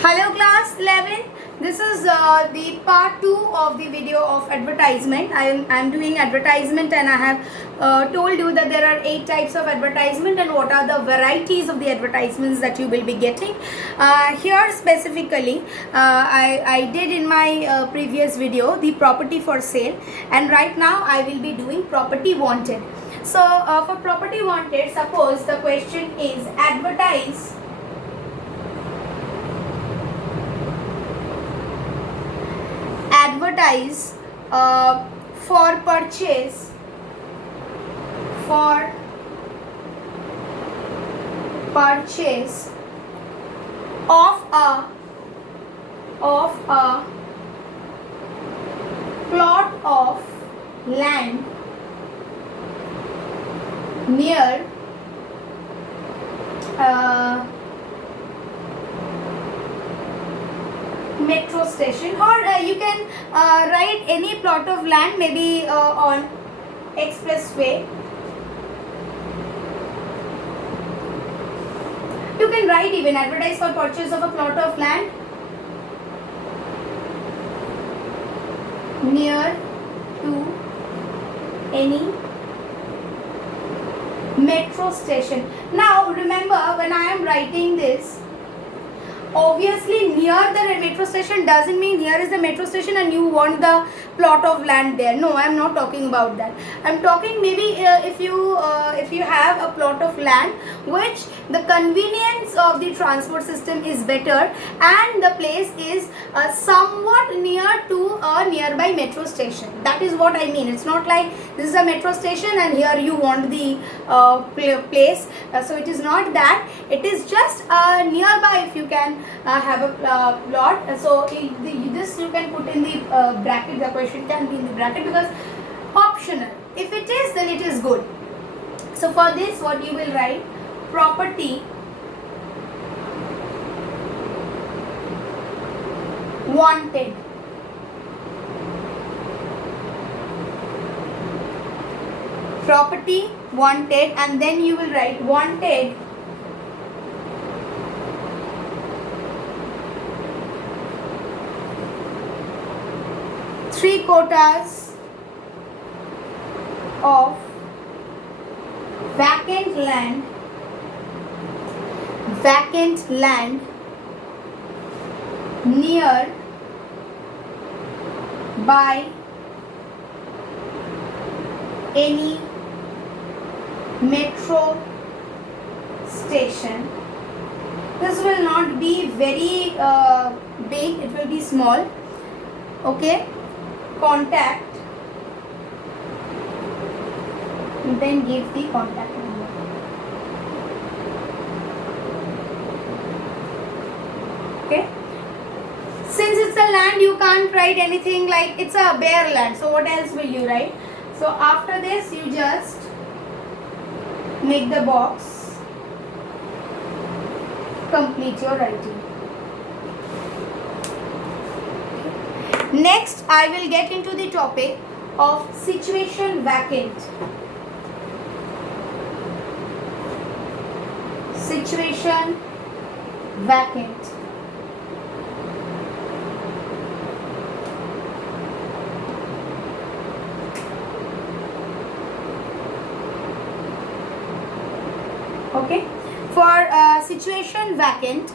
Hello class 11. This is the part 2 of the video of advertisement. I am doing advertisement, and I have told you that there are 8 types of advertisement and what are the varieties of the advertisements that you will be getting. Here specifically, I did in my previous video the property for sale, and right now I will be doing property wanted. So for property wanted, suppose the question is advertise for purchase of a plot of land near metro station, or you can write any plot of land, maybe on expressway. You can write even advertise for purchase of a plot of land near to any metro station. Now remember, when I am writing this, obviously near the metro station doesn't mean here is the metro station and you want the plot of land there. No, I am not talking about that. I am talking maybe if you have a plot of land which the convenience of the transport system is better and the place is somewhat near to a nearby metro station. That is what I mean. It's not like this is a metro station and here you want the place. So it is not that. It is just nearby. If you can have a plot, so this you can put in the bracket. The question can be in the bracket because optional. If it is, then it is good. So for this, what you will write: property wanted. Property wanted, and then you will write wanted three quotas of vacant land near by any metro station. This will not be very big, it will be small. Okay, contact, and then give the contact number. Okay, since it's a land, you can't write anything like it's a bare land, so what else will you write? So after this, you just make the box, complete your writing. Next, I will get into the topic of situation vacant. Situation vacant. Okay, for situation vacant,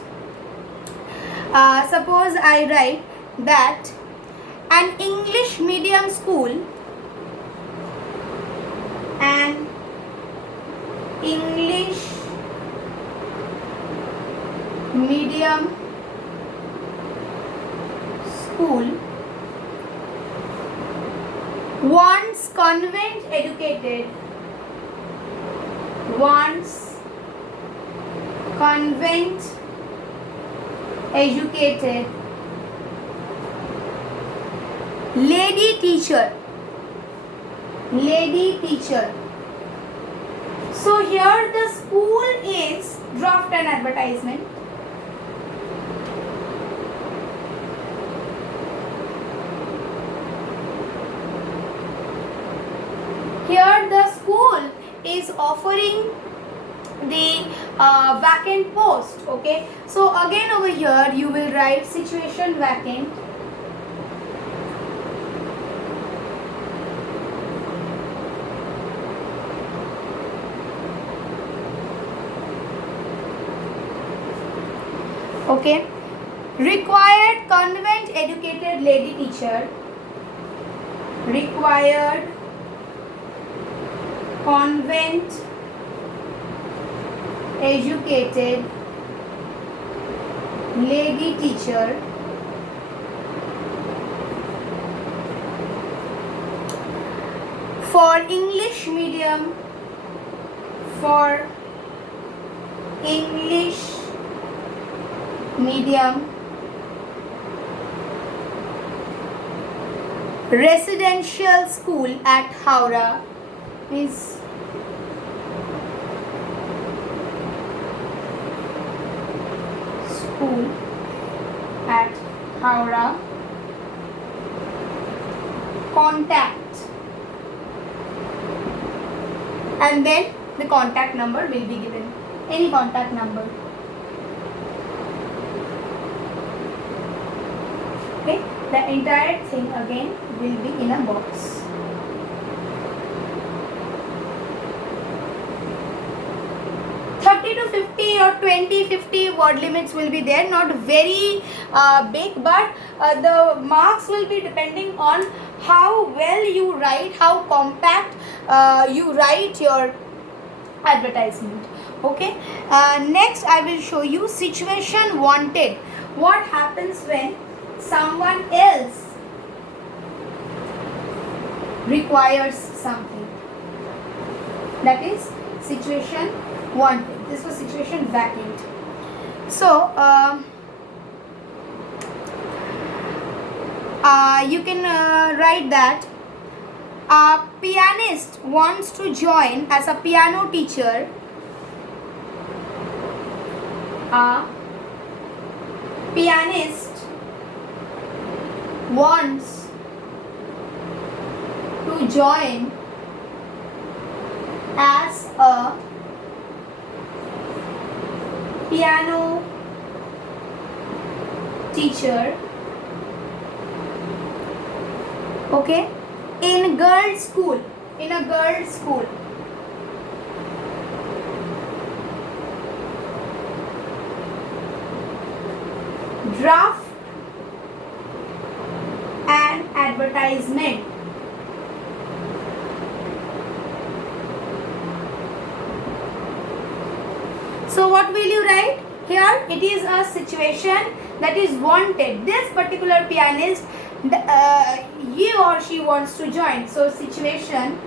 suppose I write that an English medium school once convent educated lady teacher. So here the school is draft an advertisement. Here the school is offering the vacant post. Okay, so again over here you will write situation vacant. Okay, required convent educated lady teacher. Required convent educated lady teacher for English medium, for English medium residential school at Howrah, means school at Howrah, contact, and then the contact number will be given, any contact number. Okay, the entire thing again will be in a box. To 50 or 20-50 word limits will be there, not very big, but the marks will be depending on how well you write, how compact you write your advertisement. Okay, next I will show you situation wanted. What happens when someone else requires something? That is situation wanted. This was situation vacant. So you can write that a pianist wants to join as a piano teacher. A pianist wants to join as a piano teacher, okay, in girls school, in a girls school. Draft an advertisement. So what will you write? Here it is a situation that is wanted. This particular pianist, he or she wants to join. So situation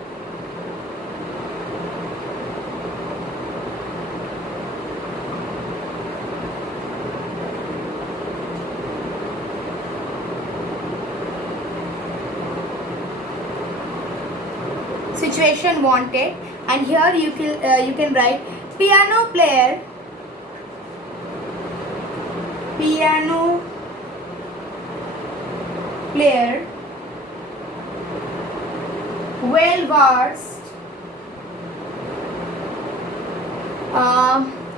wanted, and here you can write piano player well versed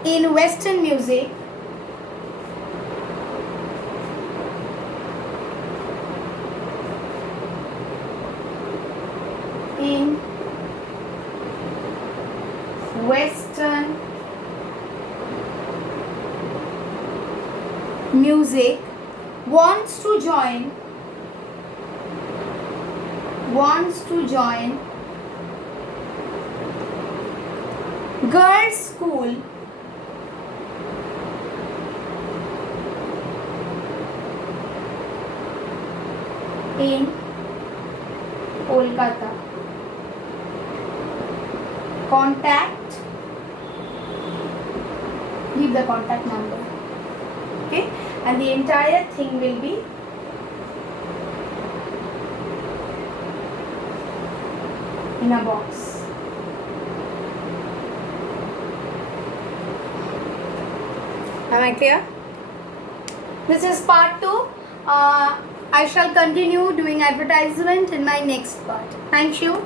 in Western music, in Western music, wants to join girls school in Kolkata. Contact, give the contact number, okay, and the entire thing will be in a box. Am I clear? This is part 2. I shall continue doing advertisement in my next part. Thank you.